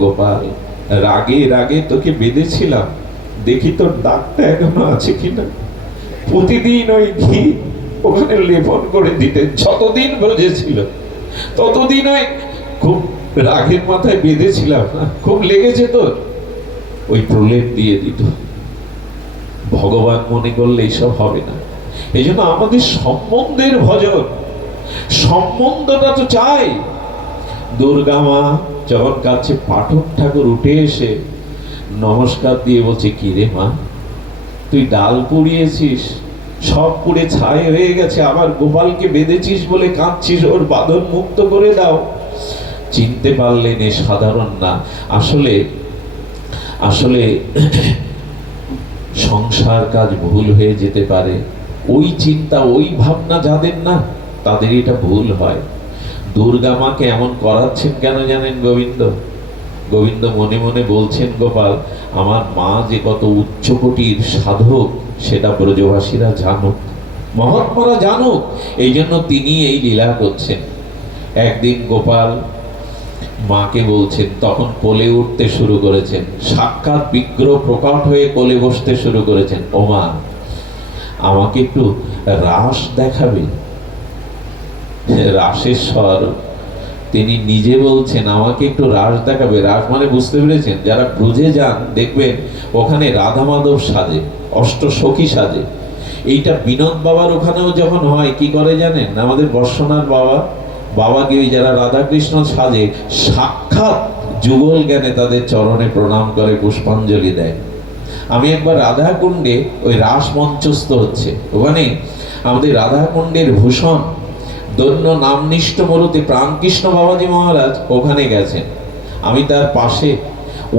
গোপাল, রাগে রাগে তোকে বেঁধেছিলাম, দেখি তোর দাগটা এখনো আছে কিনা। প্রতিদিন ওই ঘি ওখানে লেপন করে দিতে, যতদিন বেঁধেছিল ততদিন ওই খুব রাগের মাথায় বেঁধেছিলাম না, খুব লেগেছে তোর, ওই প্রলেপ দিয়ে দিত। ভগবান মনে করলে এইসব হবে না। এই জন্য আমাদের সম্বন্ধের ভজন, সম্বন্ধটা তো চাই। দুর্গা মা যখন কাছে পাঠক ঠাকুর উঠে এসে নমস্কার দিয়ে বলছে, কি রে মা, তুই ডাল পুড়িয়েছিস, সব পুড়ে ছাই হয়ে গেছে, আবার গোপালকে বেঁধেছিস বলে কাঁদছিস, ওর বাঁধন মুক্ত করে দাও। চিনতে পারলেন এ সাধারণ না, আসলে আসলে সংসার কাজ ভুল হয়ে যেতে পারে। ওই চিন্তা, ওই ভাবনা যাদের না, তাদের এটা ভুল হয়। দুর্গা মাকে এমন করাচ্ছেন কেন জানেন গোবিন্দ? গোবিন্দ মনে মনে বলছেন, গোপাল, আমার মা যে কত উচ্চকোটির সাধক সেটা ব্রজবাসীরা জানুক, মহাত্মারা জানুক, এই জন্য তিনি এই লীলা করছেন। একদিন গোপাল মাকে বলছেন, তখন কোলে উঠতে শুরু করেছেন, সাক্ষাৎ বিগ্রহ প্রকট হয়ে কোলে বসতে শুরু করেছেন। ও মা, আমাকে একটু রাস দেখাবে? রাসেশ্বর তিনি নিজে বলছেন, আমাকে একটু রাস দেখাবে। রাস মানে বুঝতে পেরেছেন? যারা ব্রজে যান দেখবেন ওখানে রাধা মাধব সাজে, অষ্টসখী সাজে। এইটা বিনোদ বাবার ওখানেও যখন হয়, কি করে জানেন? আমাদের বর্ষনার বাবা গিয়ে যারা রাধা কৃষ্ণ সাজে, সাক্ষাৎ যুগল জ্ঞানে তাদের চরণে প্রণাম করে, পুষ্পাঞ্জলি দেয়। আমি একবার রাধাকুণ্ডে, ওই রাস মঞ্চস্থ হচ্ছে, ওখানে আমাদের রাধাকুণ্ডের ভূষণ দৈন্য নামনিষ্ঠ মরুতে প্রাণকৃষ্ণ বাবাজি মহারাজ ওখানে গেছেন। আমি তার পাশে,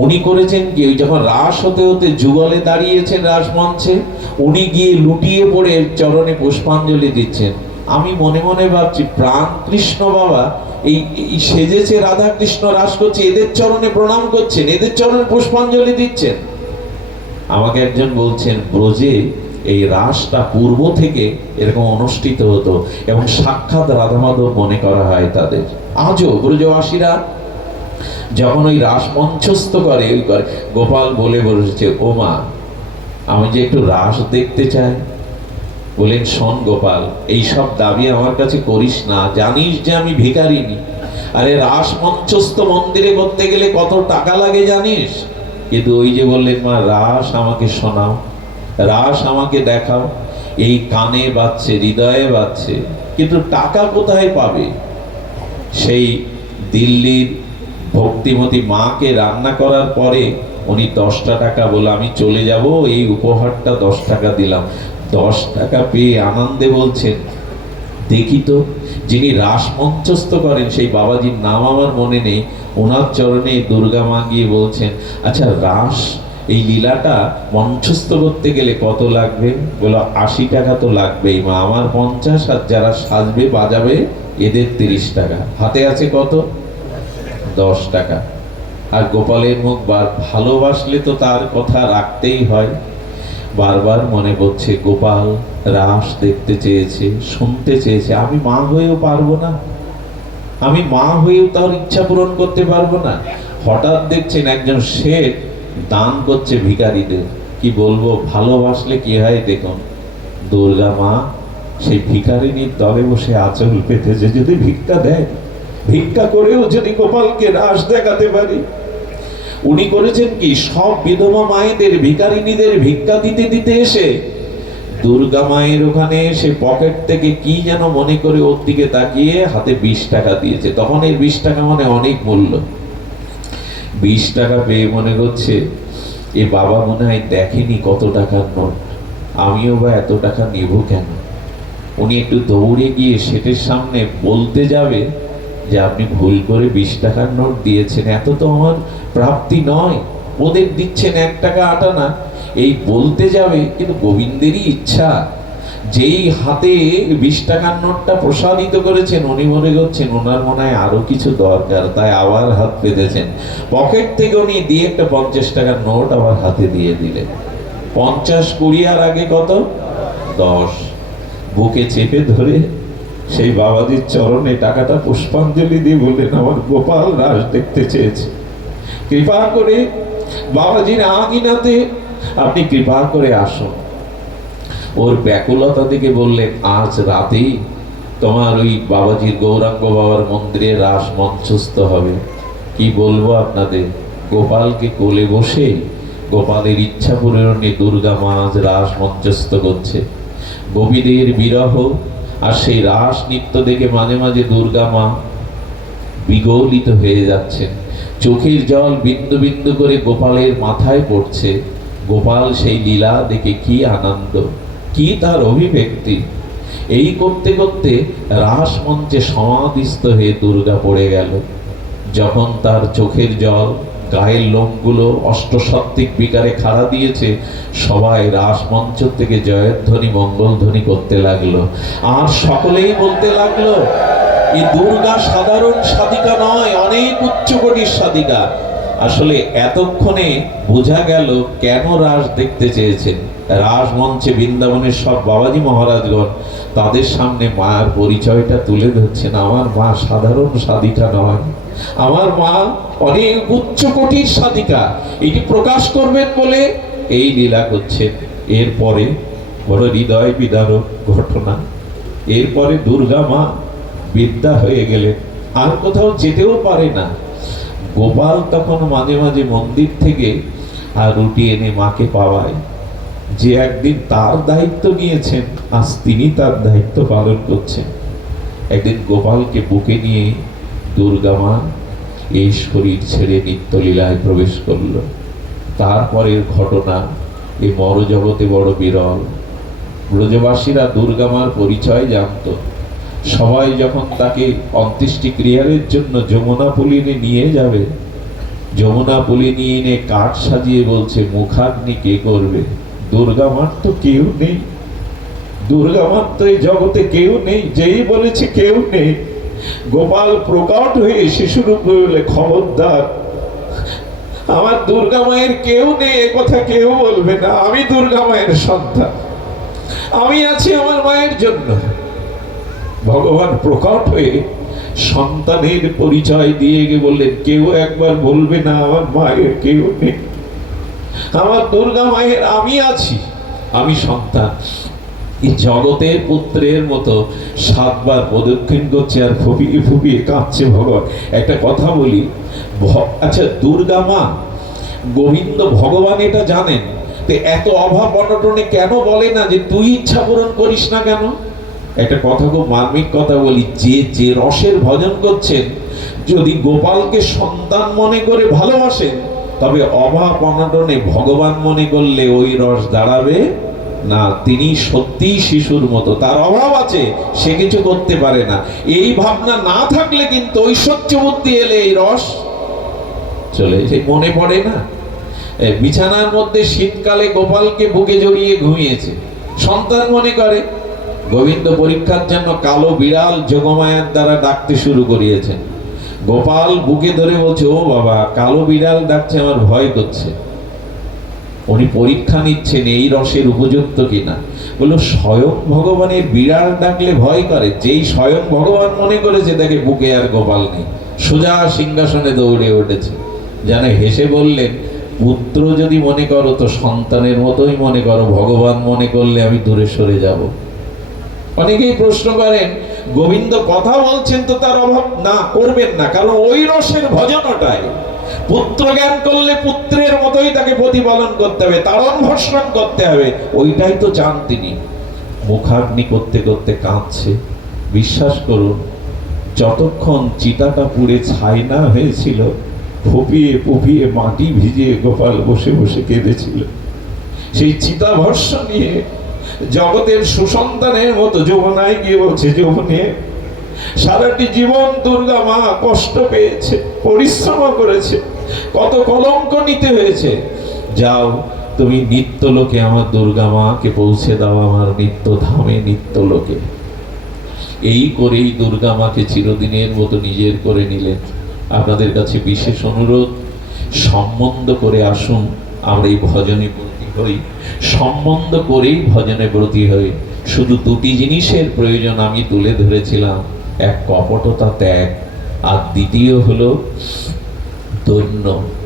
উনি করেছেন কি, ওই যখন রাস হতে হতে যুগলে দাঁড়িয়েছেন রাস মঞ্চে, উনি গিয়ে লুটিয়ে পড়ে চরণে পুষ্পাঞ্জলি দিচ্ছেন। আমি মনে মনে ভাবছি, প্রাণকৃষ্ণ বাবা এই সেজেছে রাধা কৃষ্ণ, রাস করছে, এদের চরণে প্রণাম করছেন, এদের চরণে পুষ্পাঞ্জলি দিচ্ছেন। আমাকে একজন বলছেন, ব্রজে এই রাসটা পূর্ব থেকে এরকম অনুষ্ঠিত হতো এবং সাক্ষাৎ রাধা মাধব মনে করা হয় তাদের। আজও ব্রজবাসীরা যখন ওই রাস মঞ্চস্থ করে, ওই করে, গোপাল বলে বসেছে, ও মা, আমি যে একটু রাস দেখতে চাই। বলেন, শোন গোপাল, এইসব দাবি আমার কাছে করিস না, জানিস যে আমি ভিখারিনী। আরে রাস মঞ্চস্থ মন্দিরে করতে গেলে কত টাকা লাগে জানিস? কিন্তু ওই যে বললেন, মা, রাস আমাকে শোনাও, রাস আমাকে দেখাও, এই কানে বাজছে, হৃদয়ে বাজছে, কিন্তু টাকা কোথায় পাবে? সেই দিল্লির ভক্তিমতী মাকে রান্না করার পরে উনি 10টা টাকা বলে, আমি চলে যাব, এই উপহারটা 10 টাকা দিলাম। 10 টাকা পেয়ে আনন্দে বলছেন, দেখি তো, যিনি রাস মঞ্চস্থ করেন সেই বাবাজির নাম আমার মনে নেই, ওনার চরণে দুর্গা মা গিয়ে বলছেন, আচ্ছা রাস এই লীলাটা মঞ্চস্থ করতে গেলে কত লাগবে? বলো, 80 টাকা তো লাগবেই মা, আমার 50, আর যারা সাজবে বাজাবে এদের 30 টাকা। হাতে আছে কত? 10 টাকা। আর গোপালের মুখ ভালোবাসলে তো তার কথা রাখতেই হয়। বারবার মনে করছে, গোপাল রাস দেখতে চেয়েছে, শুনতে চেয়েছে, আমি মা হয়েও পারবো না, আমি মা হয়েও তার ইচ্ছা পূরণ করতে পারবো না। হঠাৎ দেখছেন একজন শেঠ দান করছে ভিখারিদের। কি বলবো, ভালোবাসলে কি হয় দেখুন, দুর্গা মা সেই ভিখারিনীর দলে বসে আঁচল পেতেছে, যদি ভিক্ষা দেয়, ভিক্ষা করেও যদি গোপালকে রাস দেখাতে পারি। উনি করেছেন কি, সব বিধবা মায়েদের, ভিখারিনীদের ভিক্ষা দিতে দিতে এসে দুর্গা মায়ের ওখানে সে পকেট থেকে কি যেন মনে করে ওর দিকে তাকিয়ে হাতে 20 টাকা দিয়েছে। তখন এই 20 টাকা মানে অনেক মূল্য। 20 টাকা পেয়ে মনে করছে, এ বাবা মনে হয় দেখেনি কত টাকার নোট, আমিও বা এত টাকা নেব কেন। উনি একটু দৌড়ে গিয়ে শেঠের সামনে বলতে যাবে যে, আপনি ভুল করে 20 টাকার নোট দিয়েছেন, এত তো আমার প্রাপ্তি নয়, ওদের দিচ্ছেন 1 টাকা 8 আনা। এই বলতে যাবে, কিন্তু গোবিন্দেরই ইচ্ছা, যেই হাতে 20 টাকার নোটটা প্রসাদিত করেছেন, উনি মনে করছেন ওনার মনে হয় আরো কিছু দরকার, তাই আবার হাত পেতেছেন। পকেট থেকে উনি দিয়ে একটা 50 টাকার নোট আবার হাতে দিয়ে দিলেন। 50, 20 আর আগে কত? 10। বুকে চেপে ধরে সেই বাবাজির চরণে টাকাটা পুষ্পাঞ্জলি দিয়ে বললেন, আমার গোপাল রাস দেখতে চেয়েছে, কৃপা করে বাবাজির আঙিনাতে আপনি কৃপা করে আসুন। ওর ব্যাকুলতা থেকে বললেন, আজ রাতেই তোমার ওই বাবাজির গৌরাঙ্গ বাবার মন্দিরে রাস মঞ্চস্থ হবে। কি বলবো আপনাদের, গোপালকে কোলে বসে গোপালের ইচ্ছা পূরণে দুর্গা মা আজ রাস মঞ্চস্থ করছে। গোপীদের বিরহ আর সেই রাস নৃত্য দেখে মাঝে মাঝে দুর্গা মা বিগলিত হয়ে যাচ্ছেন। চোখের জল বিন্দু বিন্দু করে গোপালের মাথায় পড়ছে। গোপাল সেই লীলা দেখে কি আনন্দ, কি তার অভিব্যক্তি। এই করতে করতে রাস মঞ্চে সমাধিস্থ হয়ে দুর্গা পড়ে গেল। যখন তার চোখের জল, গায়ের লোমগুলো অষ্টসাত্ত্বিক বিকারে খাড়া দিয়েছে, সবাই রাস মঞ্চ থেকে জয়ধ্বনি মঙ্গলধ্বনি করতে লাগলো। আর সকলেই বলতে লাগলো, এই দুর্গা সাধারণ সাধিকা নয়, অনেক উচ্চকোটির সাধিকা। আসলে এতক্ষণে বোঝা গেল কেন রাস দেখতে চেয়েছেন। রাস মঞ্চে বৃন্দাবনের সব বাবাজি মহারাজগণ তাদের সামনে মার পরিচয়টা তুলে ধরছেন। আমার মা সাধারণ সাধিকা নয়, আমার মা অনেক উচ্চকোটির সাধিকা। এটি প্রকাশ করবেন বলে এই লীলা করছেন। এরপরে বড় হৃদয় বিদারক ঘটনা। এরপরে দুর্গা মা বিদ্যা হয়ে গেলেন, আর কোথাও যেতেও পারে না। গোপাল তখন মাঝে মাঝে মন্দির থেকে আর রুটি এনে মাকে পাওয়ায়। যে একদিন তার দায়িত্ব নিয়েছেন, আজ তিনি তার দায়িত্ব পালন করছেন। একদিন গোপালকে বুকে নিয়ে দুর্গা মা এই শরীর ছেড়ে নিত্যলীলায় প্রবেশ করল। তারপরের ঘটনা এই মরজগতে বড় বিরল। ব্রজবাসীরা দুর্গা মার পরিচয় জানত। সবাই যখন তাকে অন্ত্যেষ্টি ক্রিয়ারের জন্য যমুনা পুলিনে নিয়ে যাবে, যমুনা পুলি নিয়ে এনে কাঠ সাজিয়ে বলছে, মুখাগ্নি কে করবে? দুর্গা মার তো কেউ নেই, দুর্গা মার তো এই জগতে কেউ নেই। যেই বলেছে কেউ নেই, গোপাল প্রকট হয়ে শিশুরূপ বলে, খবরদার, আমার দুর্গা মায়ের কেউ নেই এ কথা কেউ বলবে না। আমি দুর্গা মায়ের সন্তান, আমি আছি আমার মায়ের জন্য। ভগবান প্রকট হয়ে সন্তানের পরিচয় দিয়ে গিয়ে বললেন, কেউ একবার বলবে না আমার মায়ের কেউ নেই, আমার দুর্গা মায়ের আমি আছি, আমি সন্তান। এই জগতের পুত্রের মতো 7 বার প্রদক্ষিণ করছে আর ফুপিয়ে ফুপিয়ে কাঁদছে ভগবান। একটা কথা বলি, আচ্ছা দুর্গা মা গোবিন্দ ভগবান এটা জানেন, তো এত অভাব অনটনে কেন বলে না যে তুই ইচ্ছা পূরণ করিস না কেন? একটা কথা, খুব মার্মিক কথা বলি, যে রসের ভজন করছেন, যদি গোপালকে সন্তান মনে করে ভালোবাসেন, তবে অভাব অনটনে ভগবান মনে করলে ওই রস দাঁড়াবে না। তিনি সত্যিই শিশুর মতো, তার অভাব আছে, সে কিছু করতে পারে না। এই ভাবনা না থাকলে কিন্তু ঐশ্বর্য বুদ্ধি এলে এই রস চলে যায়। মনে পড়ে না, বিছানার মধ্যে শীতকালে গোপালকে বুকে জড়িয়ে ঘুমিয়েছে, সন্তান মনে করে। গোবিন্দ পরীক্ষার জন্য কালো বিড়াল যোগমায়ার দ্বারা ডাকতে শুরু করিয়েছেন। গোপাল বুকে ধরে বলছে, ও বাবা, কালো বিড়াল ডাকছে, আমার ভয় করছে। উনি পরীক্ষা নিচ্ছেন এই রসের উপযুক্ত কিনা। বললো, স্বয়ং ভগবানের বিড়াল ডাকলে ভয় করে? যেই স্বয়ং ভগবান মনে করেছে দেখে বুকে আর গোপাল নেই, সোজা সিংহাসনে দৌড়ে উঠেছে। জানে হেসে বললেন, পুত্র যদি মনে করো তো সন্তানের মতোই মনে করো, ভগবান মনে করলে আমি দূরে সরে যাব। অনেকেই প্রশ্ন করেন, গোবিন্দ কথা বলছেন তো তার অভাব না করবেন না, কারণ ওই রসের ভজনটাই। পুত্র জ্ঞান করলে পুত্রের মতোই তাকে প্রতিপালন করতে হবে, তারণ ভর্ষণ করতে হবে, ওইটাই তো চান তিনি। মুখাগ্নি করতে করতে কাঁদছে। বিশ্বাস করুন, যতক্ষণ চিতাটা পুড়ে ছাই না হয়েছিল, ফুপিয়ে ফুপিয়ে মাটি ভিজিয়ে গোপাল বসে বসে কেঁদেছিল। সেই চিতা ভর্ষ নিয়ে জগতের সুসন্তানের মতো যমুনায় গিয়ে বলছে, যমুনে, সারাটি জীবন দুর্গা মা কষ্ট পেয়েছে, পরিশ্রম করেছে, কত কলঙ্ক নিতে হয়েছে। যাও তুমি নিত্যলোকে আমার দুর্গা মাকে পৌঁছে দাও, আমার নিত্য ধামে নিত্যলোকে। এই করেই দুর্গা মাকে চিরদিনের মতো নিজের করে নিলেন। আপনাদের কাছে বিশেষ অনুরোধ, সম্বন্ধ করে আসুন, আমরা এই ভজনে ব্রতী হই, সম্বন্ধ করেই ভজনে ব্রতী হই। শুধু 2টি জিনিসের প্রয়োজন আমি তুলে ধরেছিলাম, এক কপটতা ত্যাগ, আর দ্বিতীয় হলো ধন্য।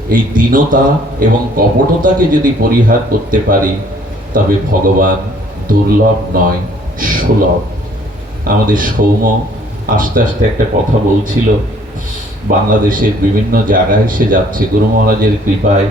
এই দীনতা এবং কপটতাকে যদি পরিহার করতে পারি তবে ভগবান দুর্লভ নয়, সুলভ। আমাদের সৌম্য আস্তে আস্তে একটা কথা বলছিল, বাংলাদেশের বিভিন্ন জায়গায় সে যাচ্ছে গুরু মহারাজের কৃপায়।